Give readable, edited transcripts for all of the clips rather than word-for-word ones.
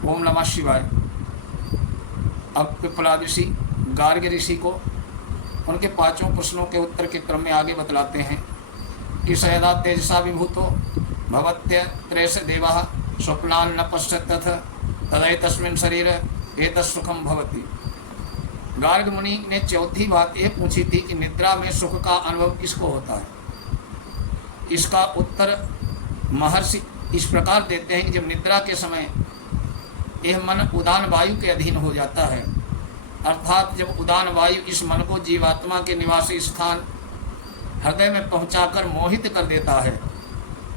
ओम नमः शिवाय। अब पिप्पलाद ऋषि गार्ग ऋषि को उनके 5 प्रश्नों के उत्तर के क्रम में आगे बतलाते हैं कि स यदा तेजसा विभूतो भवत्य त्रैस देवा स्वप्नान् न पश्यत्यथ तदैतस्मिन् शरीर एतत्सुखम भवति। गार्ग मुनि ने चौथी बात यह पूछी थी कि निद्रा में सुख का अनुभव किसको होता है। इसका उत्तर महर्षि इस प्रकार देते हैं कि जब निद्रा के समय यह मन उदान वायु के अधीन हो जाता है, अर्थात जब उदान वायु इस मन को जीवात्मा के निवासी स्थान हृदय में पहुंचाकर मोहित कर देता है,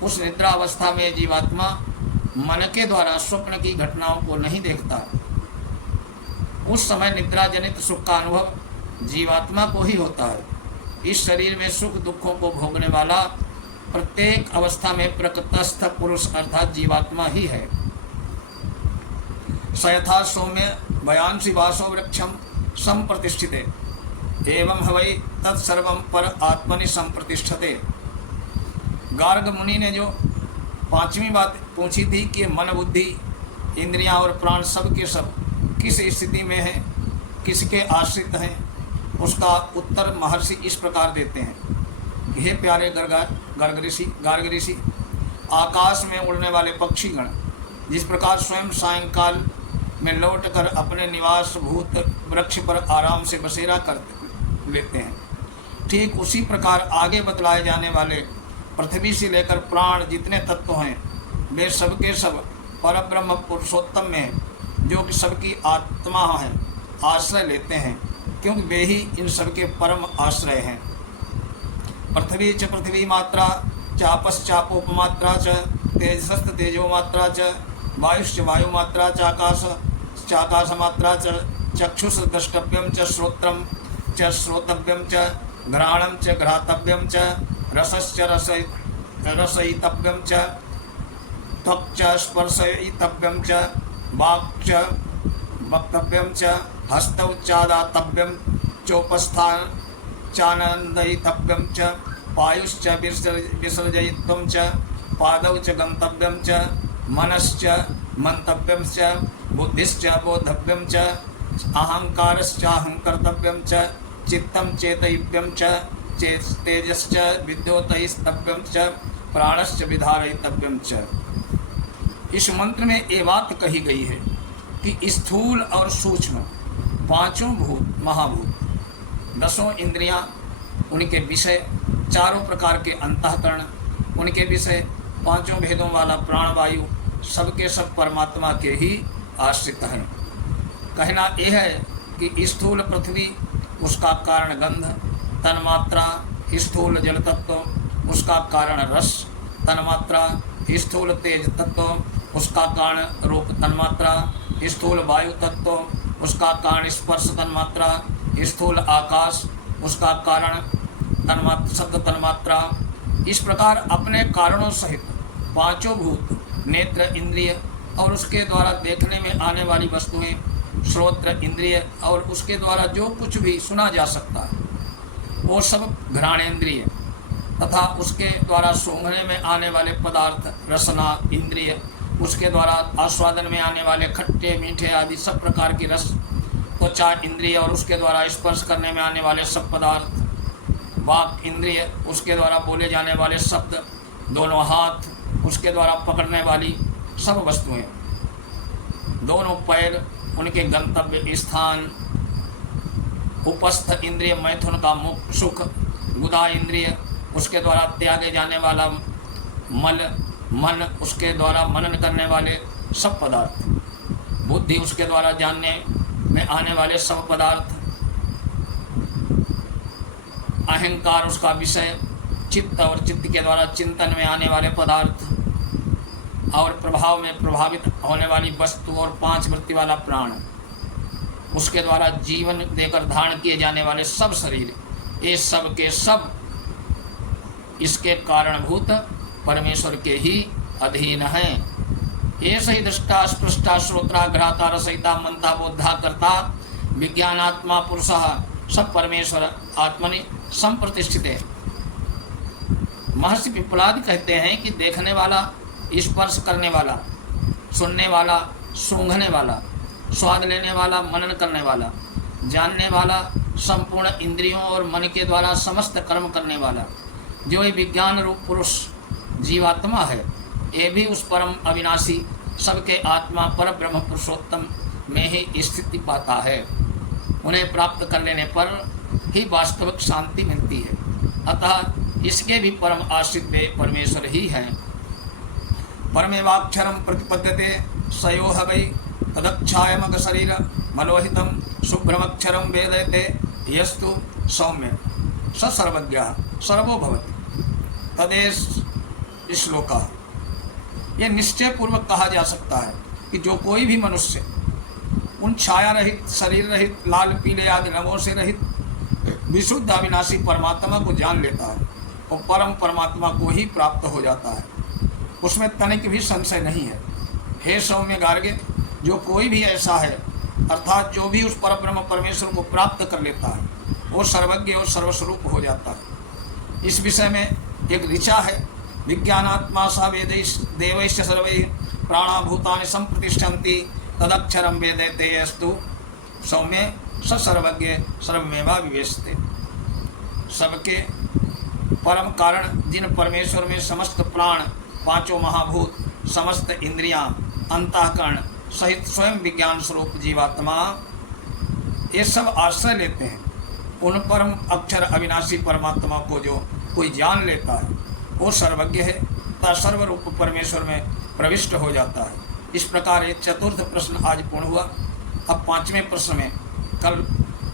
उस निद्रा अवस्था में जीवात्मा मन के द्वारा स्वप्न की घटनाओं को नहीं देखता। उस समय निद्रा जनित सुख का अनुभव जीवात्मा को ही होता है। इस शरीर में सुख दुखों को भोगने वाला प्रत्येक अवस्था में प्रकृतस्थ पुरुष अर्थात जीवात्मा ही है। स यथा सौम्य वयांसी वासो वृक्षम संप्रतिष्ठिते एवं हवै तत्सर्वं पर आत्मनि संप्रतिष्ठते। गार्ग मुनि ने जो 5वीं बात पूछी थी कि मन बुद्धि इंद्रियां और प्राण सब के सब किस स्थिति में है, किसके आश्रित हैं, उसका उत्तर महर्षि इस प्रकार देते हैं। हे प्यारे गार्ग ऋषि, आकाश में उड़ने वाले पक्षीगण जिस प्रकार स्वयं सायंकाल में लौटकर अपने निवास भूत वृक्ष पर आराम से बसेरा कर लेते हैं, ठीक उसी प्रकार आगे बतलाए जाने वाले पृथ्वी से लेकर प्राण जितने तत्व हैं वे सबके सब परब्रह्म पुरुषोत्तम में, जो कि सबकी आत्मा है, आश्रय लेते हैं, क्योंकि वे ही इन सबके परम आश्रय हैं। पृथ्वी च पृथ्वी मात्रा चापश्चापोपमात्रा च तेजसस्त तेजो मात्रा च वायुश्च वायुमात्रा चाकाश मात्रा च चक्षुष द्रष्टव्यम च श्रोत्रम च श्रोतव्यम च घ्राणम च घ्रातव्यम च रसश्च रसयितव्यम च त्वक् च स्पर्शयितव्यम च वाक् च वक्तव्यम च हस्तौ चादातव्यम चोपस्थान चानंदयितव्यम च पायुश्च विसर्जयित्वं च पादौ च गंतव्यम च मनश्च मंतव्यम च बुद्धिश्च बोधव्यम च अहंकारश्च अहंकर्तव्यम च चित्तं चेतयिव्यम च तेजश्च विद्योतयितव्यम च प्राणश्च विधारयितव्यम च। इस मंत्र में ये बात कही गई है कि स्थूल और सूक्ष्म 5 भूत महाभूत, 10 इंद्रियां, उनके विषय 4 प्रकार के अंतःकरण, उनके विषय 5 भेदों वाला प्राणवायु सबके सब परमात्मा के ही आश्रित हैं। कहना यह है कि स्थूल पृथ्वी उसका कारण गंध, तन्मात्रा स्थूल जल तत्व उसका कारण रस, तन्मात्रा स्थूल तेज तत्व उसका कारण रूप, तन्मात्रा स्थूल वायु तत्व उसका कारण स्पर्श, तन्मात्रा स्थूल आकाश उसका कारण तन्मात्रा शब्द, तन्मात्रा। इस प्रकार अपने कारणों सहित 5 भूत नेत्र इंद्रिय और उसके द्वारा देखने में आने वाली वस्तुएं, श्रोत्र इंद्रिय और उसके द्वारा जो कुछ भी सुना जा सकता है वो सब घ्राणेन्द्रिय, तथा उसके द्वारा सूंघने में आने वाले पदार्थ रसना इंद्रिय, उसके द्वारा आस्वादन में आने वाले खट्टे मीठे आदि सब प्रकार की रस त्वचा इंद्रिय और उसके द्वारा स्पर्श करने में आने वाले सब पदार्थ, वाक इंद्रिय उसके द्वारा बोले जाने वाले शब्द, दोनों हाथ उसके द्वारा पकड़ने वाली सब वस्तुएं, दोनों पैर उनके गंतव्य स्थान, उपस्थ इंद्रिय मैथुन का मुख सुख, गुदा इंद्रिय उसके द्वारा त्यागे जाने वाला मल, मन उसके द्वारा मनन करने वाले सब पदार्थ, बुद्धि उसके द्वारा जानने में आने वाले सब पदार्थ, अहंकार उसका विषय, चित्त और चित्त के द्वारा चिंतन में आने वाले पदार्थ और प्रभाव में प्रभावित होने वाली वस्तु और 5 वृत्ति वाला प्राण, उसके द्वारा जीवन देकर धारण किए जाने वाले सब शरीर, ये सब के सब इसके कारणभूत परमेश्वर के ही अधीन हैं। ये सही दृष्टा स्पृष्टा श्रोत्रा घ्राता रसयिता मनता बोधा करता विज्ञानात्मा पुरुषः सब परमेश्वर आत्मनि संप्रतिष्ठित है। महर्षि पिप्पलाद कहते हैं कि देखने वाला, स्पर्श करने वाला, सुनने वाला, सूंघने वाला, स्वाद लेने वाला, मनन करने वाला, जानने वाला, संपूर्ण इंद्रियों और मन के द्वारा समस्त कर्म करने वाला, जो ये विज्ञान रूप पुरुष जीवात्मा है, ये भी उस परम अविनाशी सबके आत्मा पर ब्रह्म पुरुषोत्तम में ही स्थिति पाता है। उन्हें प्राप्त कर लेने पर ही वास्तविक शांति मिलती है। अतः इसके भी परम आश्रित वे परमेश्वर ही हैं। परमेवाक्षरम प्रतिपद्यते सयोह वै तदक्षायमग शरीर मलोहितम शुभ्रमक्षरम वेदयते यस्तु सौम्य स सर्वज्ञः सर्वो भवति तदेश श्लोक। यह निश्चय पूर्वक कहा जा सकता है कि जो कोई भी मनुष्य उन छाया रहित, शरीर रहित, लाल पीले आदि रंगों से रहित विशुद्ध अविनाशी परमात्मा को जान लेता है और परम परमात्मा को ही प्राप्त हो जाता है, उसमें तनिक भी संशय नहीं है। हे सौम्य गार्ग्य, जो कोई भी ऐसा है, अर्थात जो भी उस परब्रह्म परमेश्वर को प्राप्त कर लेता है, वो सर्वज्ञ और सर्वस्वरूप हो जाता है। इस विषय में एक ऋचा है, विज्ञानात्मा सा वेदैश्च देवैश्च सर्वैः प्राणाभूतानि संप्रतिष्ठन्ति तदक्षरम वेदयते यस्तु सौम्य स सर्वज्ञ सर्वमेवा विवेशते। सबके परम कारण जिन परमेश्वर में समस्त प्राण, पांचों महाभूत, समस्त इंद्रियां, अंतःकरण सहित स्वयं विज्ञान स्वरूप जीवात्मा ये सब आश्रय लेते हैं, उन परम अक्षर अविनाशी परमात्मा को जो कोई जान लेता है वो सर्वज्ञ है तथा सर्वरूप परमेश्वर में प्रविष्ट हो जाता है। इस प्रकार ये चतुर्थ प्रश्न आज पूर्ण हुआ। अब पांचवें प्रश्न में कल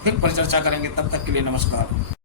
फिर परिचर्चा करेंगे। तब तक के लिए नमस्कार।